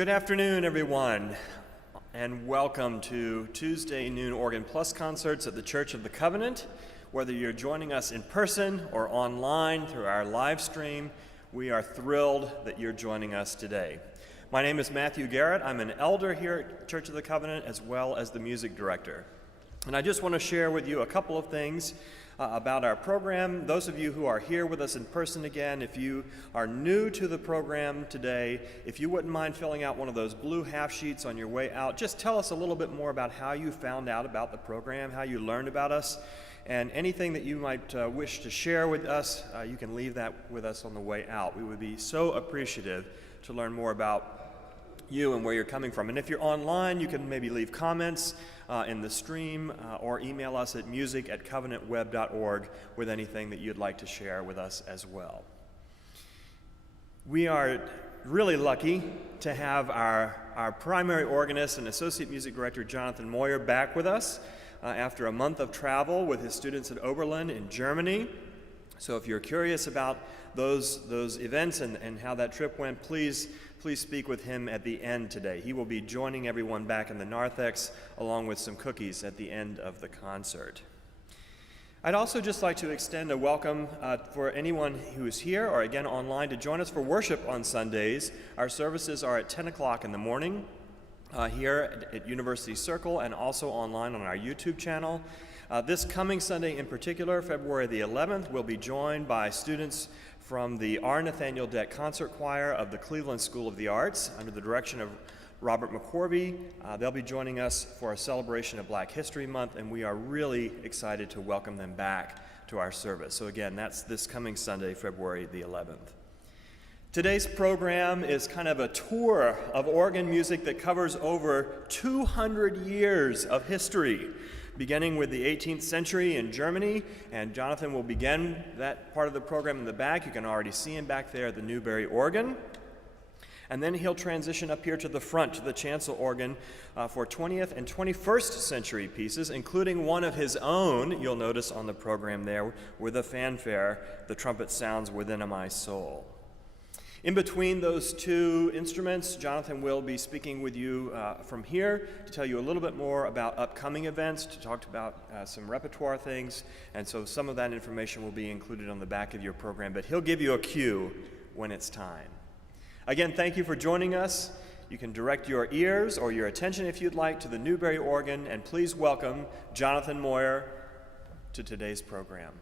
Good afternoon, everyone, and welcome to Tuesday Noon Organ Plus concerts at the Church of the Covenant. Whether you're joining us in person or online through our live stream, we are thrilled that you're joining us today. My name is Matthew Garrett. I'm an elder here at Church of the Covenant as well as the music director. And I just want to share with you a couple of things about our program. Those of you who are here with us in person again, if you are new to the program today, if you wouldn't mind filling out one of those blue half sheets on your way out, just tell us a little bit more about how you found out about the program, how you learned about us, and anything that you might wish to share with us, you can leave that with us on the way out. We would be so appreciative to learn more about you and where you're coming from. And if you're online, you can maybe leave comments in the stream or email us at music@covenantweb.org with anything that you'd like to share with us as well. We are really lucky to have our primary organist and associate music director, Jonathan Moyer, back with us after a month of travel with his students at Oberlin in Germany. So if you're curious about those events and how that trip went, please speak with him at the end today. He will be joining everyone back in the narthex along with some cookies at the end of the concert. I'd also just like to extend a welcome for anyone who is here or again online to join us for worship on Sundays. Our services are at 10 o'clock in the morning here at University Circle and also online on our YouTube channel. This coming Sunday in particular, February the 11th, we'll be joined by students from the R. Nathaniel Dett Concert Choir of the Cleveland School of the Arts under the direction of Robert McCorvey. They'll be joining us for a celebration of Black History Month, and we are really excited to welcome them back to our service. So again, that's this coming Sunday, February the 11th. Today's program is kind of a tour of organ music that covers over 200 years of history, beginning with the 18th century in Germany, and Jonathan will begin that part of the program in the back. You can already see him back there at the Newberry organ. And then he'll transition up here to the front, to the chancel organ, for 20th and 21st century pieces, including one of his own, you'll notice on the program there, with a fanfare, "The Trumpet Sounds Within My Soul." In between those two instruments, Jonathan will be speaking with you from here to tell you a little bit more about upcoming events, to talk about some repertoire things, and so some of that information will be included on the back of your program, but he'll give you a cue when it's time. Again, thank you for joining us. You can direct your ears or your attention, if you'd like, to the Newberry organ, and please welcome Jonathan Moyer to today's program.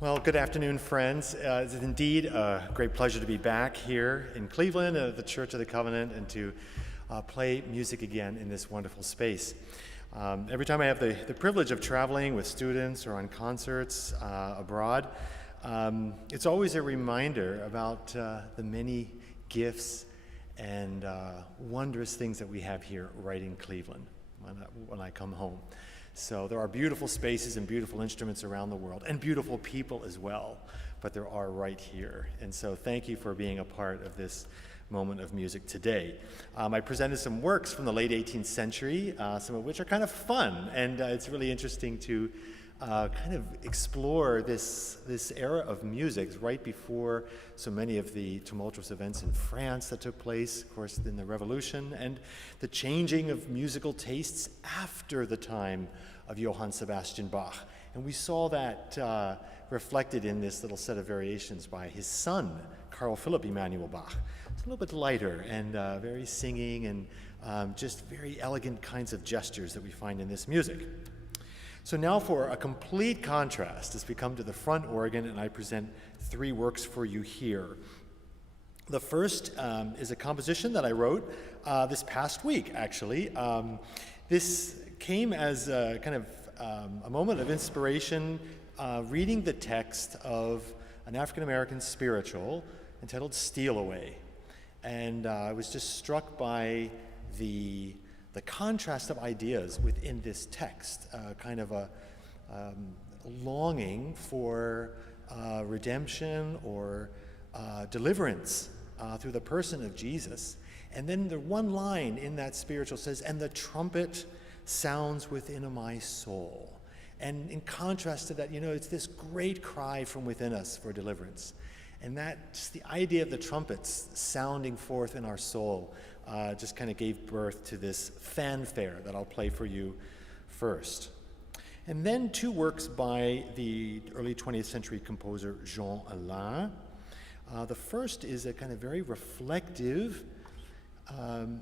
Well, good afternoon, friends. It's indeed a great pleasure to be back here in Cleveland at the Church of the Covenant and to play music again in this wonderful space. Every time I have the privilege of traveling with students or on concerts abroad, it's always a reminder about the many gifts and wondrous things that we have here right in Cleveland when I come home. So there are beautiful spaces and beautiful instruments around the world, and beautiful people as well, but there are right here. And so thank you for being a part of this moment of music today. I presented some works from the late 18th century, some of which are kind of fun, and it's really interesting to kind of explore this era of music right before so many of the tumultuous events in France that took place, of course, in the Revolution, and the changing of musical tastes after the time of Johann Sebastian Bach. And we saw that reflected in this little set of variations by his son, Carl Philipp Emanuel Bach. It's a little bit lighter and very singing and just very elegant kinds of gestures that we find in this music. So now for a complete contrast, as we come to the front organ, and I present three works for you here. The first is a composition that I wrote this past week, actually. This came as a kind of a moment of inspiration reading the text of an African-American spiritual entitled Steal Away. And I was just struck by the contrast of ideas within this text, kind of a longing for redemption or deliverance through the person of Jesus. And then the one line in that spiritual says, "And the trumpet sounds within my soul." And in contrast to that, it's this great cry from within us for deliverance. And that's the idea of the trumpets sounding forth in our soul just kind of gave birth to this fanfare that I'll play for you first. And then two works by the early 20th century composer Jean Alain. The first is a kind of very reflective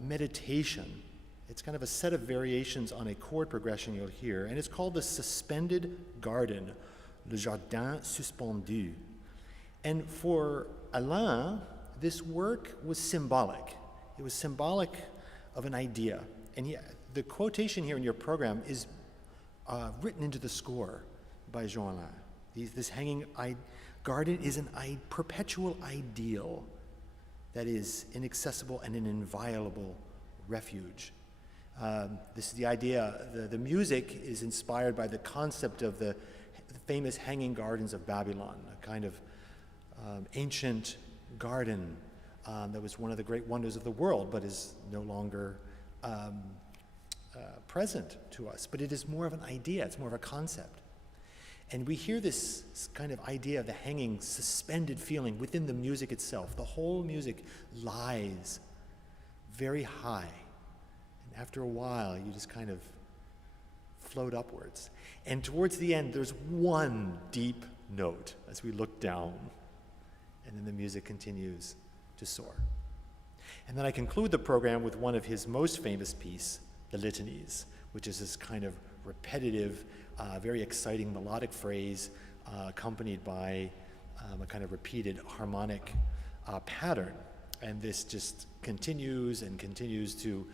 meditation. It's kind of a set of variations on a chord progression you'll hear, and it's called the Suspended Garden, Le Jardin Suspendu. And for Alain, this work was symbolic. It was symbolic of an idea. And the quotation here in your program is written into the score by Jean Alain. This hanging garden is a perpetual ideal that is inaccessible and an inviolable refuge. This is the idea, the music is inspired by the concept of the famous Hanging Gardens of Babylon, a kind of ancient garden that was one of the great wonders of the world, but is no longer present to us. But it is more of an idea, it's more of a concept. And we hear this kind of idea of the hanging, suspended feeling within the music itself. The whole music lies very high. And after a while, you just kind of float upwards. And towards the end, there's one deep note as we look down. And then the music continues to soar. And then I conclude the program with one of his most famous pieces, the Litanies, which is this kind of repetitive, very exciting melodic phrase accompanied by a kind of repeated harmonic pattern. And this just continues and continues to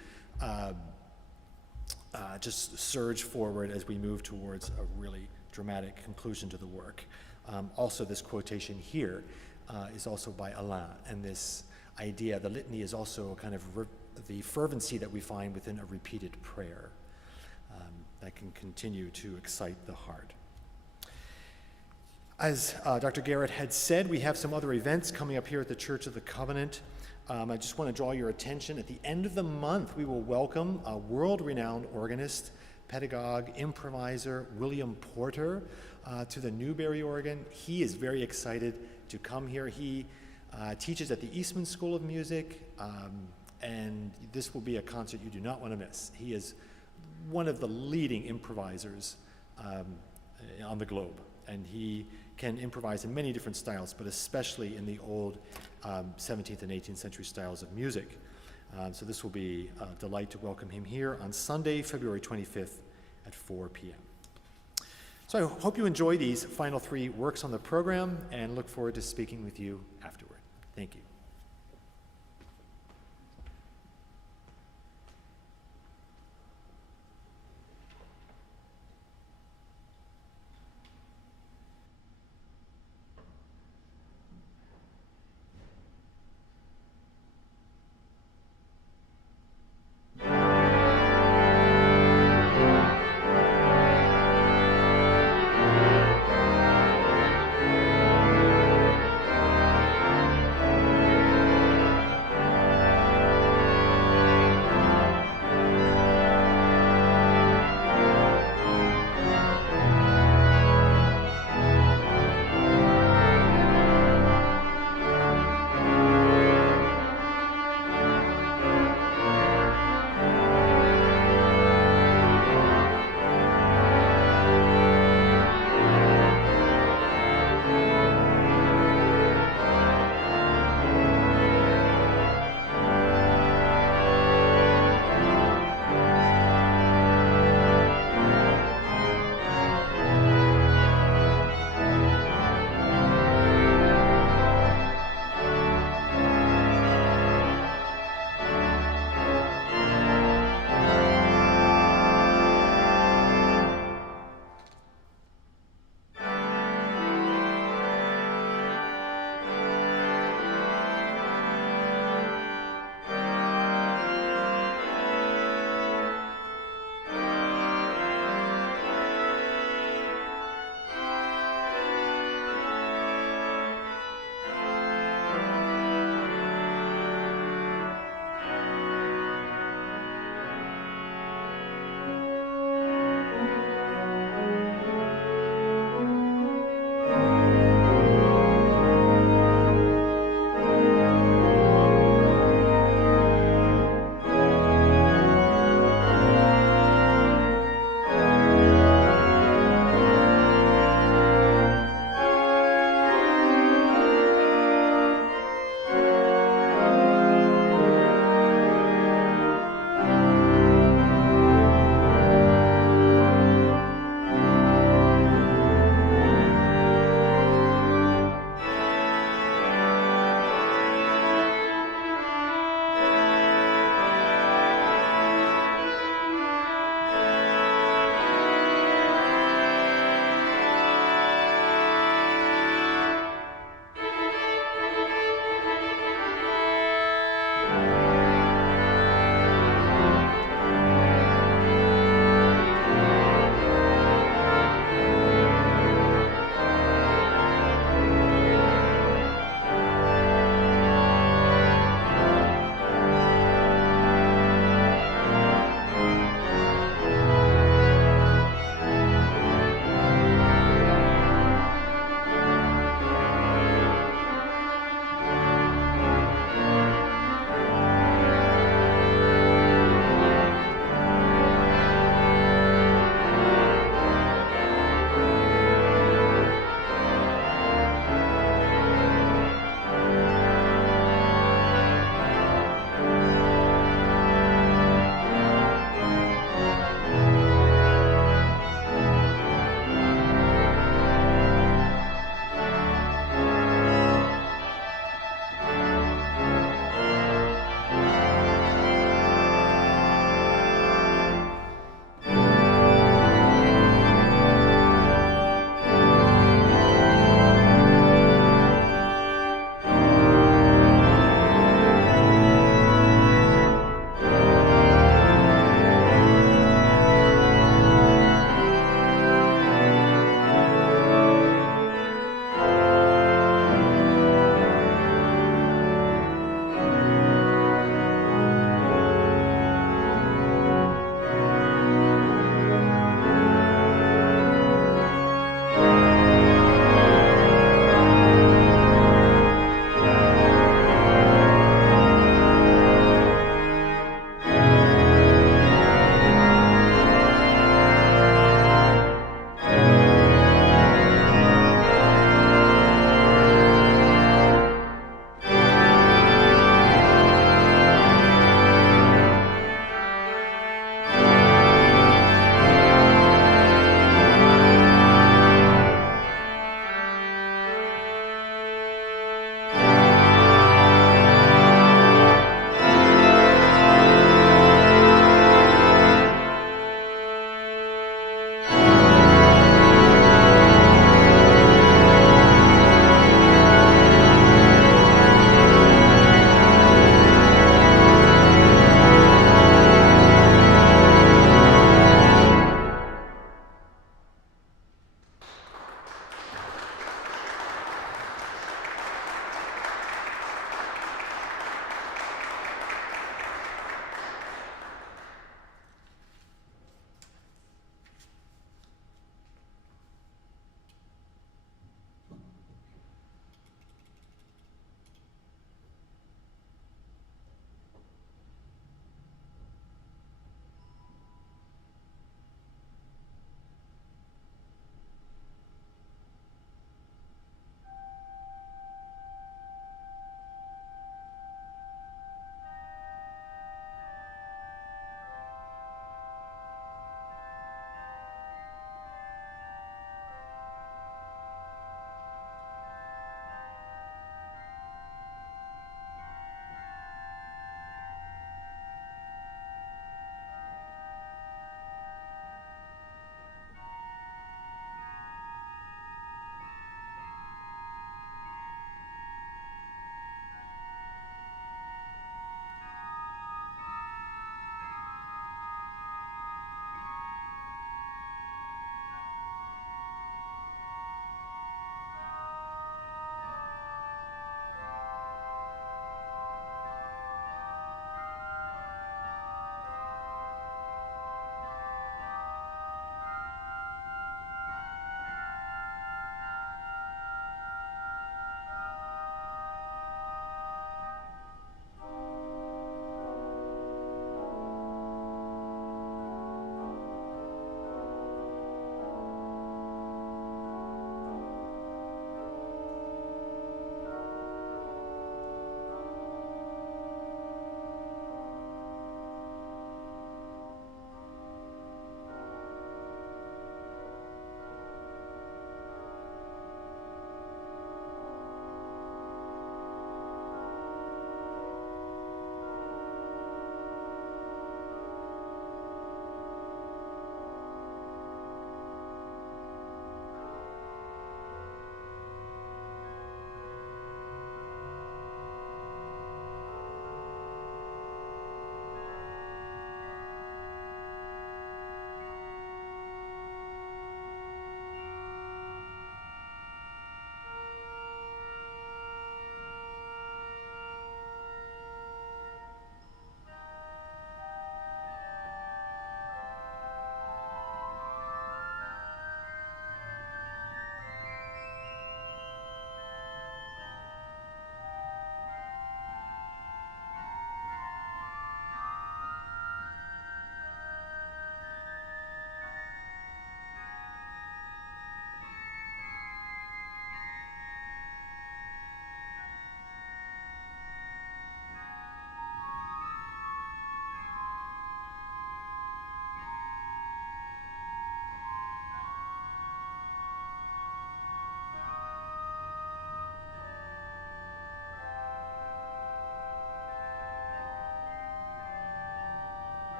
just surge forward as we move towards a really dramatic conclusion to the work. Also, this quotation here is also by Alain, and this idea, the litany, is also kind of the fervency that we find within a repeated prayer that can continue to excite the heart. As Dr. Garrett had said, we have some other events coming up here at the Church of the Covenant. I just want to draw your attention. At the end of the month, we will welcome a world-renowned organist, pedagogue, improviser, William Porter, to the Newberry organ. He is very excited to come here. He teaches at the Eastman School of Music, and this will be a concert you do not want to miss. He is one of the leading improvisers on the globe, and he can improvise in many different styles, but especially in the old 17th and 18th century styles of music. So this will be a delight to welcome him here on Sunday, February 25th at 4 p.m. So I hope you enjoy these final three works on the program and look forward to speaking with you afterward. Thank you.